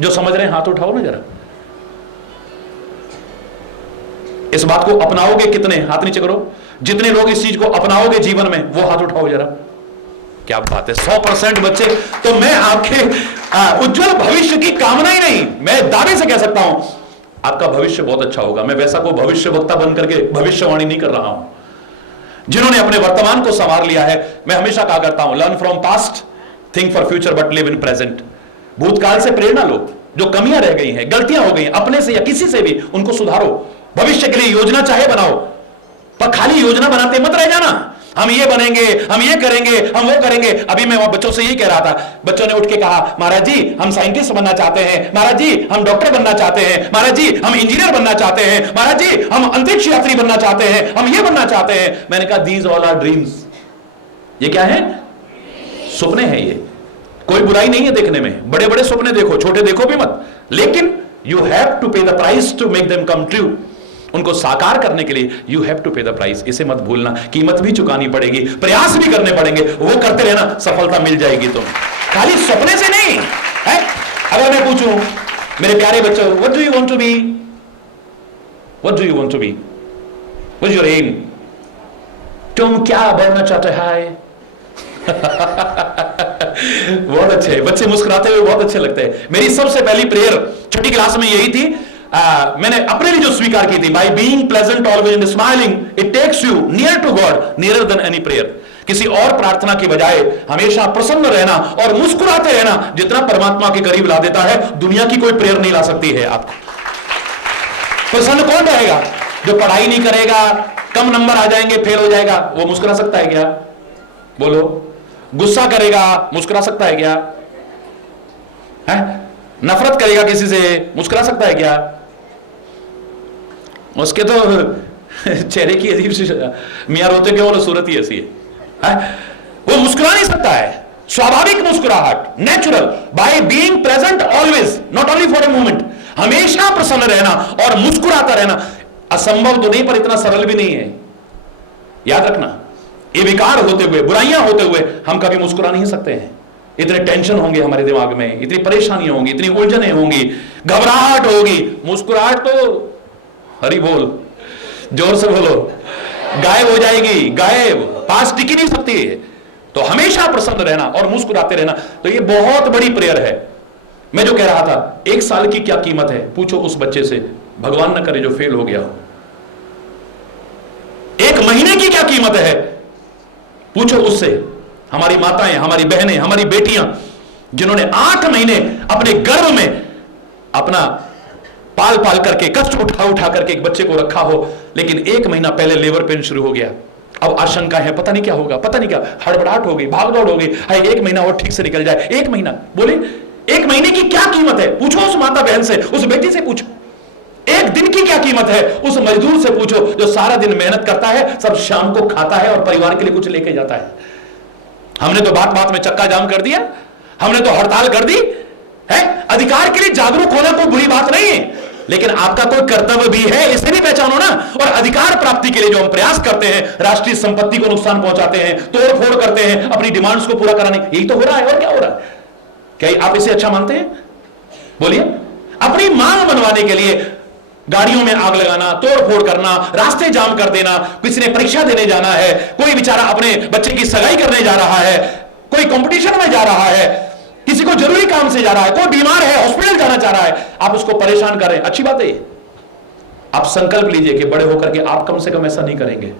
जो समझ रहे हैं हाथ उठाओ ना जरा। इस बात को अपनाओगे कितने? हाथ नीचे करो। जितने लोग इस चीज को अपनाओगे जीवन में, वो हाथ उठाओ जरा। क्या बात है, 100% बच्चे। तो मैं आपके उज्जवल भविष्य की कामना ही नहीं, मैं दावे से कह सकता हूं आपका भविष्य बहुत अच्छा होगा। मैं वैसा कोई भविष्य वक्ता बन करके भविष्यवाणी नहीं कर रहा हूं। जिन्होंने अपने वर्तमान को संवार लिया है, मैं हमेशा कहा करता हूं, learn from past, think for future but live in present. भूतकाल से प्रेरणा लो, जो कमियां रह गई हैं, गलतियां हो गई अपने से या किसी से भी, उनको सुधारो। भविष्य के लिए योजना चाहे बनाओ, पर खाली योजना बनाते मत रह जाना। हम ये बनेंगे, हम ये करेंगे, हम वो करेंगे। अभी मैं वहां बच्चों से यही कह रहा था, बच्चों ने उठ के कहा, महाराज जी हम साइंटिस्ट बनना चाहते हैं, महाराज जी हम डॉक्टर बनना चाहते हैं, महाराज जी हम इंजीनियर बनना चाहते हैं, महाराज जी हम अंतरिक्ष यात्री बनना चाहते हैं, हम ये बनना चाहते हैं। मैंने कहा दीज ऑल आर ड्रीम्स। ये क्या है? सपने हैं। ये कोई बुराई नहीं है देखने में, बड़े बड़े सपने देखो, छोटे देखो भी मत, लेकिन you have to pay the price to make them come true. उनको साकार करने के लिए you have to pay the price. इसे मत भूलना, कीमत भी चुकानी पड़ेगी, प्रयास भी करने पड़ेंगे, वो करते रहना, सफलता मिल जाएगी। तुम खाली सपने से नहीं है। अगर मैं पूछूं मेरे प्यारे बच्चों, what do you want to be? What do you want to be? What is your aim? तुम क्या बनना चाहते हैं? बहुत अच्छे बच्चे, मुस्कुराते हुए बहुत अच्छे लगते हैं। मेरी सबसे पहली प्रेयर छठी क्लास में यही थी, मैंने अपने लिए जो स्वीकार की थी, by being pleasant always and smiling it takes you near to God, near than any prayer. किसी और प्रार्थना की बजाय हमेशा प्रसन्न रहना और मुस्कुराते रहना जितना परमात्मा के करीब ला देता है, दुनिया की कोई प्रेयर नहीं ला सकती है आपको। प्रसन्न कौन रहेगा? जो पढ़ाई नहीं करेगा, कम नंबर आ जाएंगे, फेल हो जाएगा, वो मुस्कुरा सकता है क्या? बोलो। गुस्सा करेगा, मुस्कुरा सकता है क्या? है? नफरत करेगा किसी से, मुस्कुरा सकता है क्या? उसके तो चेहरे की अजीब सी, मियां रोते क्यों बोलो, सूरत ही ऐसी है। वो मुस्कुरा नहीं सकता है। स्वाभाविक मुस्कुराहट, natural, by being present always, not only for a moment. हमेशा प्रसन्न रहना और मुस्कुराता रहना असंभव तो नहीं, पर इतना सरल भी नहीं है। याद रखना, ये विकार होते हुए, बुराइयां होते हुए हम कभी मुस्कुरा नहीं सकते हैं। इतने टेंशन होंगे हमारे दिमाग में, इतनी परेशानियां होंगी, इतनी उलझने होंगी, घबराहट होगी। मुस्कुराहट तो, हरि बोल, जोर से बोलो, गायब हो जाएगी, गायब, पास टिकी नहीं सकती है। तो हमेशा प्रसन्न रहना और मुस्कुराते रहना, तो ये बहुत बड़ी प्रेयर है। मैं जो कह रहा था, 1 साल की क्या कीमत है, पूछो उस बच्चे से, भगवान न करे जो फेल हो गया हो। 1 महीने की क्या कीमत है, पूछो उससे। हमारी माताएं, हमारी बहनें, हमारी बेटियां, जिन्होंने 8 महीने अपने गर्भ में अपना पाल पाल करके, कष्ट उठा उठा करके एक बच्चे को रखा हो, लेकिन 1 महीना पहले लेबर पेन शुरू हो गया। अब आशंका है, पता नहीं क्या होगा, पता नहीं क्या, हड़बड़ाहट हो गई, भागदौड़ हो गई, हाय 1 महीना और ठीक से निकल जाए। 1 महीना, बोले 1 महीने की क्या कीमत है, पूछो उस माता बहन से, उस बेटी से पूछो। 1 दिन की क्या कीमत है, उस मजदूर से पूछो जो सारा दिन मेहनत करता है, सब शाम को खाता है और परिवार के लिए कुछ लेके जाता है। हमने तो बात बात में चक्का जाम कर दिया, हमने तो हड़ताल कर दी है। अधिकार के लिए जागरूक होना कोई बुरी बात नहीं है, लेकिन आपका कोई कर्तव्य भी है, इसे भी पहचानो ना। और अधिकार प्राप्ति के लिए जो हम प्रयास करते हैं, राष्ट्रीय संपत्ति को नुकसान पहुंचाते हैं, तोड़ फोड़ करते हैं, अपनी डिमांड्स को पूरा कराने, यही तो हो रहा है। और क्या हो रहा है? क्या आप इसे अच्छा मानते हैं? बोलिए। अपनी मांग मनवाने के लिए गाड़ियों में आग लगाना, तोड़ फोड़ करना, रास्ते जाम कर देना, किसी ने परीक्षा देने जाना है, कोई बेचारा अपने बच्चे की सगाई करने जा रहा है, कोई कंपटीशन में जा रहा है, किसी को जरूरी काम से जा रहा है, कोई बीमार है, हॉस्पिटल जाना चाह रहा है, आप उसको परेशान कर रहे हैं। अच्छी बात है। आप संकल्प लीजिए कि बड़े होकर के आप कम से कम ऐसा नहीं करेंगे।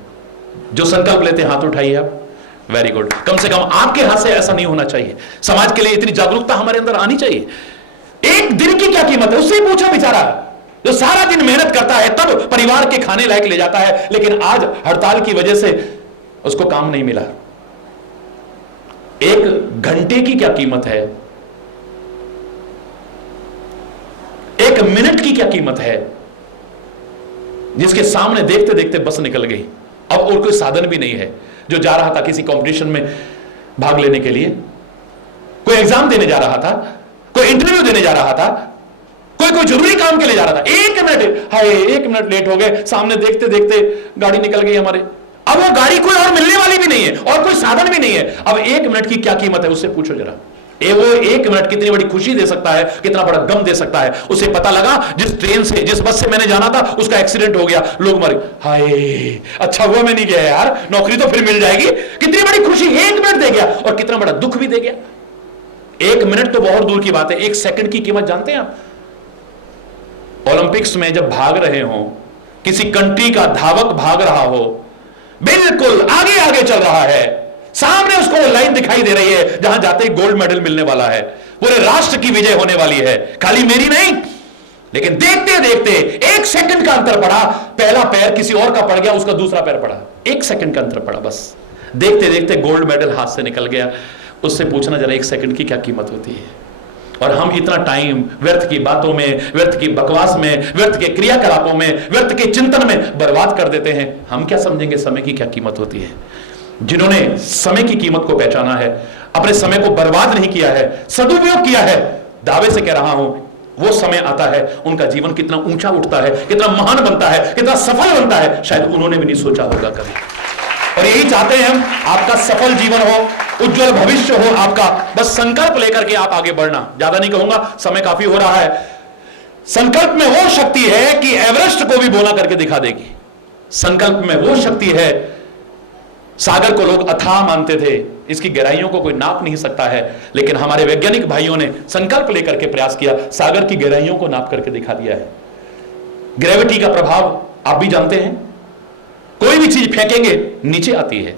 जो संकल्प लेते हैं हाथ उठाइए आप। Very good. कम से कम आपके हाथ से ऐसा नहीं होना चाहिए। समाज के लिए इतनी जागरूकता हमारे अंदर आनी चाहिए। 1 दिन की क्या कीमत है, उससे पूछो बेचारा, जो सारा दिन मेहनत करता है, तब परिवार के खाने लायक ले जाता है, लेकिन आज हड़ताल की वजह से उसको काम नहीं मिला। 1 घंटे की क्या कीमत है, 1 मिनट की क्या कीमत है, जिसके सामने देखते देखते बस निकल गई अब और कोई साधन भी नहीं है। जो जा रहा था किसी कंपटीशन में भाग लेने के लिए, कोई एग्जाम देने जा रहा था, कोई इंटरव्यू देने जा रहा था, कोई जरूरी काम के लिए जा रहा था, 1 मिनट लेट हो गए, सामने देखते देखते गाड़ी निकल गई हमारे। अब वो गाड़ी कोई और मिलने वाली भी नहीं है और कोई साधन भी नहीं है। अब 1 मिनट की क्या कीमत है उससे पूछो जरा। वो 1 मिनट कितनी बड़ी खुशी दे सकता है, कितना बड़ा गम दे सकता है। उसे पता लगा जिस ट्रेन से, जिस बस से मैंने जाना था उसका एक्सीडेंट हो गया, लोग मरे, हाय अच्छा हुआ मैं नहीं गया यार, नौकरी तो फिर मिल जाएगी। कितनी बड़ी खुशी 1 मिनट दे गया, और कितना बड़ा दुख भी दे गया। 1 मिनट तो बहुत दूर की बात है, 1 सेकंड की कीमत जानते हैं आप? ओलंपिक्स में जब भाग रहे हो, किसी कंट्री का धावक भाग रहा हो, बिल्कुल आगे आगे चल रहा है, सामने उसको वो लाइन दिखाई दे रही है जहां जाते ही गोल्ड मेडल मिलने वाला है, पूरे राष्ट्र की विजय होने वाली है, खाली मेरी नहीं। लेकिन देखते देखते 1 सेकंड का अंतर पड़ा, पहला पैर किसी और का पड़ गया, उसका दूसरा पैर पड़ा, 1 सेकंड का अंतर पड़ा बस। देखते देखते गोल्ड मेडल हाथ से निकल गया। उससे पूछना जरा 1 सेकंड की क्या कीमत होती है। और हम इतना टाइम व्यर्थ की बातों में, व्यर्थ की बकवास में, व्यर्थ के क्रियाकलापों में, व्यर्थ के चिंतन में बर्बाद कर देते हैं। हम क्या समझेंगे समय की क्या कीमत होती है। जिन्होंने समय की कीमत को पहचाना है, अपने समय को बर्बाद नहीं किया है, सदुपयोग किया है, दावे से कह रहा हूं वो समय आता है उनका जीवन कितना ऊंचा उठता है, कितना महान बनता है, कितना सफल बनता है, शायद उन्होंने भी नहीं सोचा होगा कभी। और यही चाहते हैं हम, आपका सफल जीवन हो, उज्जवल भविष्य हो आपका। बस संकल्प लेकर के आप आगे बढ़ना। ज्यादा नहीं कहूंगा, समय काफी हो रहा है। संकल्प में वो शक्ति है कि एवरेस्ट को भी बोना करके दिखा देगी। संकल्प में वो शक्ति है, सागर को लोग अथाह मानते थे, इसकी गहराइयों को कोई नाप नहीं सकता है, लेकिन हमारे वैज्ञानिक भाइयों ने संकल्प लेकर के प्रयास किया, सागर की गहराइयों को नाप करके दिखा दिया है। ग्रेविटी का प्रभाव आप भी जानते हैं, कोई भी चीज फेंकेंगे नीचे आती है,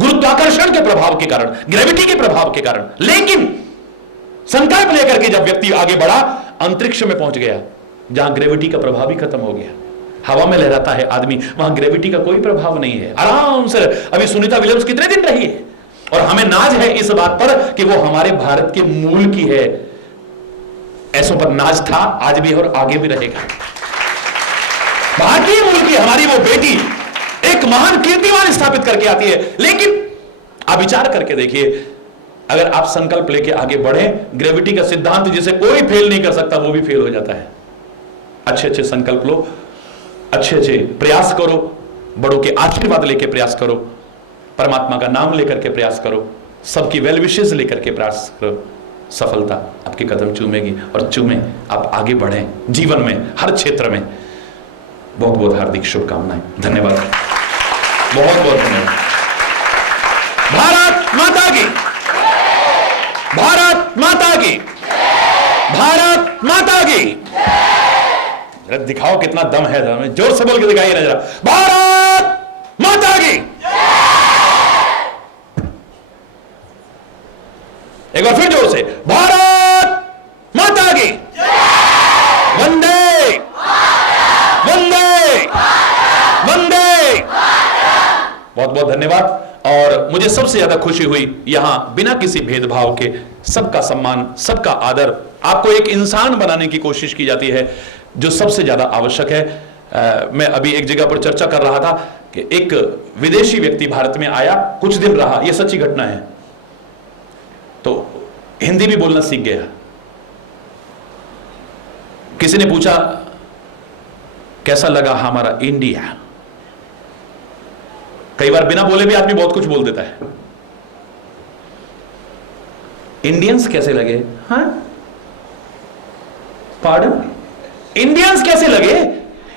गुरुत्वाकर्षण के प्रभाव के कारण, ग्रेविटी के प्रभाव के कारण। लेकिन संकल्प लेकर के जब व्यक्ति आगे बढ़ा, अंतरिक्ष में पहुंच गया जहां ग्रेविटी का प्रभाव ही खत्म हो गया। हवा में लहराता है आदमी, वहां ग्रेविटी का कोई प्रभाव नहीं है, आराम से। अभी सुनीता विलियम्स कितने दिन रही है, और हमें नाज है इस बात पर कि वो हमारे भारत के मूल की है। ऐसों पर नाज था, आज भी और आगे भी रहेगा। भारतीय मूल की हमारी वो बेटी एक महान कीर्तिमान स्थापित करके आती है। लेकिन आप विचार करके देखिए, अगर आप संकल्प लेके आगे बढ़े, ग्रेविटी का सिद्धांत जिसे कोई फेल नहीं कर सकता वो भी फेल हो जाता है। अच्छे अच्छे संकल्प लो, अच्छे अच्छे प्रयास करो, बड़ों के आशीर्वाद लेके प्रयास करो, परमात्मा का नाम लेकर के प्रयास करो, सबकी वेल विशेष लेकर के प्रयास करो। सफलता आपके कदम चूमेगी, और चूमे आप आगे बढ़ें जीवन में, हर क्षेत्र में। बहुत बहुत हार्दिक शुभकामनाएं, धन्यवाद, बहुत बहुत धन्यवाद। भारत माता की, भारत माता की, भारत माता की। जरा दिखाओ कितना दम है, दम जोर से बोल के दिखाइए ना जरा, भारत माता की। एक बार फिर जोर से, भारत माता की। वंदे वंदे वंदे। बहुत बहुत धन्यवाद। और मुझे सबसे ज्यादा खुशी हुई यहां बिना किसी भेदभाव के सबका सम्मान, सबका आदर, आपको एक इंसान बनाने की कोशिश की जाती है, जो सबसे ज्यादा आवश्यक है। मैं अभी एक जगह पर चर्चा कर रहा था कि एक विदेशी व्यक्ति भारत में आया, कुछ दिन रहा, यह सच्ची घटना है, तो हिंदी भी बोलना सीख गया। किसी ने पूछा कैसा लगा हमारा इंडिया। कई बार बिना बोले भी आदमी बहुत कुछ बोल देता है। इंडियंस कैसे लगे? हाँ, पार्डन, इंडियंस कैसे लगे?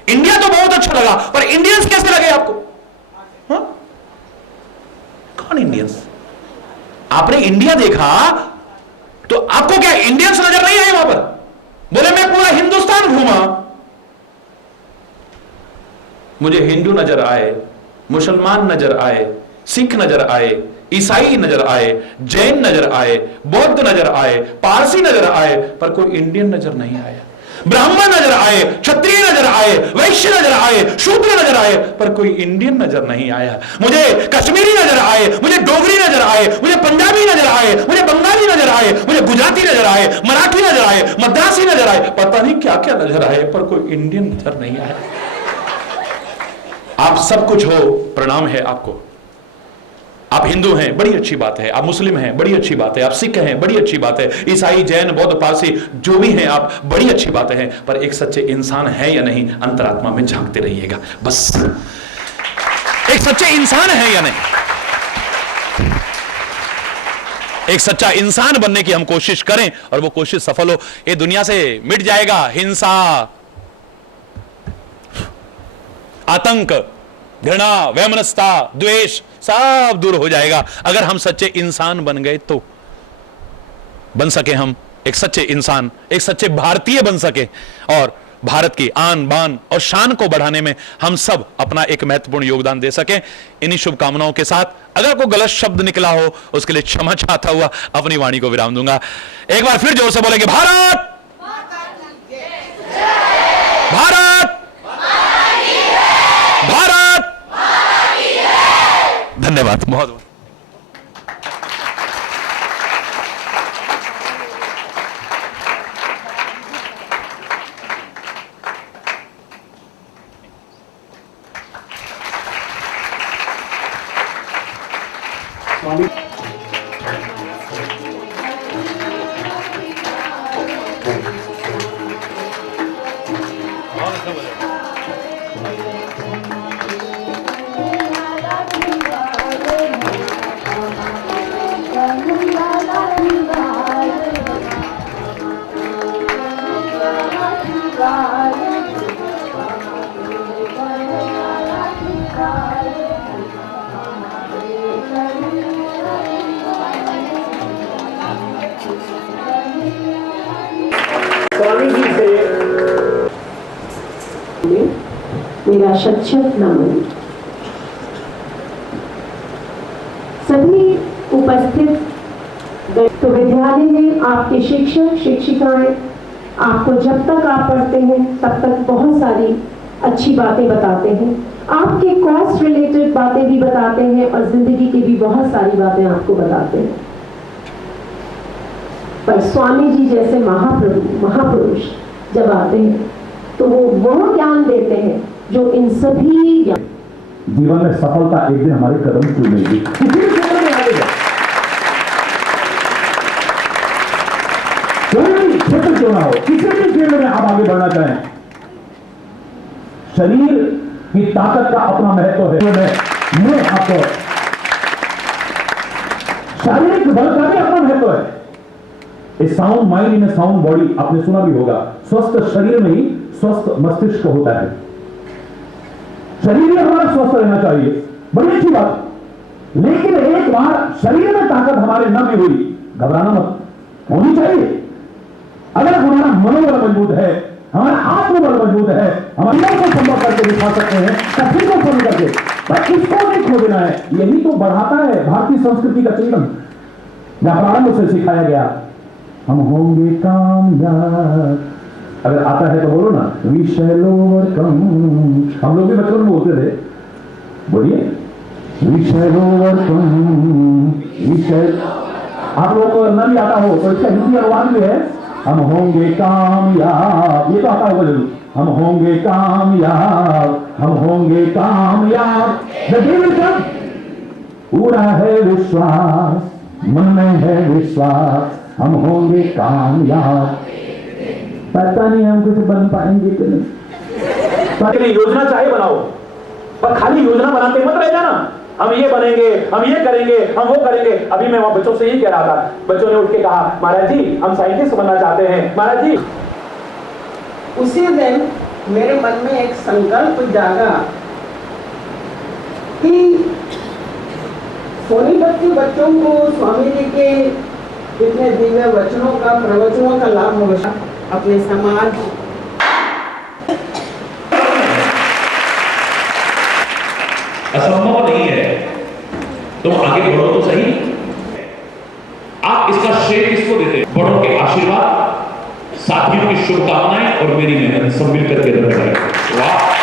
इंडिया तो बहुत अच्छा लगा, पर इंडियंस कैसे लगे आपको? हाँ? कौन इंडियंस? आपने इंडिया देखा तो आपको क्या इंडियंस नजर नहीं आए वहां पर? बोले मैं पूरा हिंदुस्तान घूमा, मुझे हिंदू नजर आए, मुसलमान नजर आए, सिख नजर आए, ईसाई नजर आए, जैन नजर आए, बौद्ध नजर आए, पारसी नजर आए, पर कोई इंडियन नजर नहीं आया। ब्राह्मण नजर आए, क्षत्रिय नजर आए, वैश्य नजर आए, शूद्र नजर आए, पर कोई इंडियन नजर नहीं आया। मुझे कश्मीरी नजर आए, मुझे डोगरी नजर आए, मुझे पंजाबी नजर आए, मुझे बंगाली नजर आए, मुझे गुजराती नजर आए, मराठी नजर आए, मद्रासी नजर आए, पता नहीं क्या क्या नजर आए, पर कोई इंडियन नजर नहीं आया। आप सब कुछ हो, प्रणाम है आपको। आप हिंदू हैं, बड़ी अच्छी बात है। आप मुस्लिम हैं, बड़ी अच्छी बात है। आप सिख हैं, बड़ी अच्छी बात है। ईसाई, जैन, बौद्ध, पारसी, जो भी हैं आप, बड़ी अच्छी बातें हैं। पर एक सच्चे इंसान है या नहीं, अंतरात्मा में झांकते रहिएगा बस। एक सच्चे इंसान है या नहीं, एक सच्चा इंसान बनने की हम कोशिश करें और वो कोशिश सफल हो। ये दुनिया से मिट जाएगा हिंसा, आतंक, घृणा, वैमनस्यता, द्वेष, सब दूर हो जाएगा अगर हम सच्चे इंसान बन गए तो। बन सके हम एक सच्चे इंसान, एक सच्चे भारतीय बन सके और भारत की आन बान और शान को बढ़ाने में हम सब अपना एक महत्वपूर्ण योगदान दे सकें। इन्हीं शुभकामनाओं के साथ अगर कोई गलत शब्द निकला हो उसके लिए क्षमा चाहता हुआ अपनी वाणी को विराम दूंगा। एक बार फिर जोर से बोलेंगे, भारत भारत भारत। धन्यवाद बहुत बहुत। स्वामी जी से मेरा शत-शत नमन। सभी उपस्थित तो विद्यालय में आपके शिक्षक शिक्षिकाएं आपको जब तक आप पढ़ते हैं तब तक बहुत सारी अच्छी बातें बताते हैं, आपके कॉस्ट रिलेटेड बातें भी बताते हैं और जिंदगी की भी बहुत सारी बातें आपको बताते हैं। पर स्वामी जी जैसे महाप्रभु महापुरुष जब आते हैं तो वो ज्ञान देते हैं जो इन सभी जीवन में सफलता एक दिन हमारे कदम चूमेगी। किसी भी क्षेत्र में आएगा, कोई भी क्षेत्र क्यों ना हो, किसी भी क्षेत्र में आप आगे बढ़ना चाहें, शरीर की ताकत का अपना महत्व है। मैं आपको शारीरिक बल का भी अपना महत्व है। A sound mind in a sound body, आपने सुना भी होगा, स्वस्थ शरीर में ही स्वस्थ मस्तिष्क होता है। शरीर ही हमारा स्वस्थ रहना चाहिए, बड़ी अच्छी बात। लेकिन एक बार शरीर में ताकत हमारे न भी हुई, घबराना मत, होनी चाहिए। अगर हमारा मनोबल मजबूत है, हमारा आत्मबल मजबूत है, हम अंदर को संभव करके दिखा सकते हैं, कठिन को खोल करके, पर इसको नहीं खो देना है। यही तो बढ़ाता है भारतीय संस्कृति का चिंतन। जहां प्रारंभ से सिखाया गया हम होंगे कामयाब, अगर आता है तो बोलो ना, वी शैल ओवरकम। हम लोग भी बचपन में बोलते थे, बोलिए we shall overcome, we shall. आप लोगों को ना भी आता हो तो इसका हिंदी अनुवाद भी है, हम होंगे कामयाब। ये तो आता होगा जरूर, हम होंगे कामयाब, हम होंगे कामयाब। The day will come. पूरा है विश्वास, मन में है विश्वास, हम होंगे कामयाब। पता नहीं हम कुछ बन पाएंगे कि नहीं। योजना चाहे बनाओ, पर खाली योजना बनाते मत रह जाना, हम ये बनेंगे, हम ये करेंगे, हम वो करेंगे। अभी मैं वहां बच्चों से यही कह रहा था, बच्चों ने उठ के कहा, महाराज जी हम साइंटिस्ट बनना चाहते हैं, महाराज जी। उसी दिन मेरे मन में एक संकल्प जागा कि सोनीपत के बच्चों को स्वामी जी के इतने दिव्य वचनों का, प्रवचनों का लाभ होगा। अपने समाज असंभव नहीं है, तुम आगे बढ़ो तो सही। आप इसका श्रेय किसको देते हैं? बड़ों के आशीर्वाद, साथियों की शुभकामनाएं और मेरी मेहनत सब मिलकर के रखें। वाह।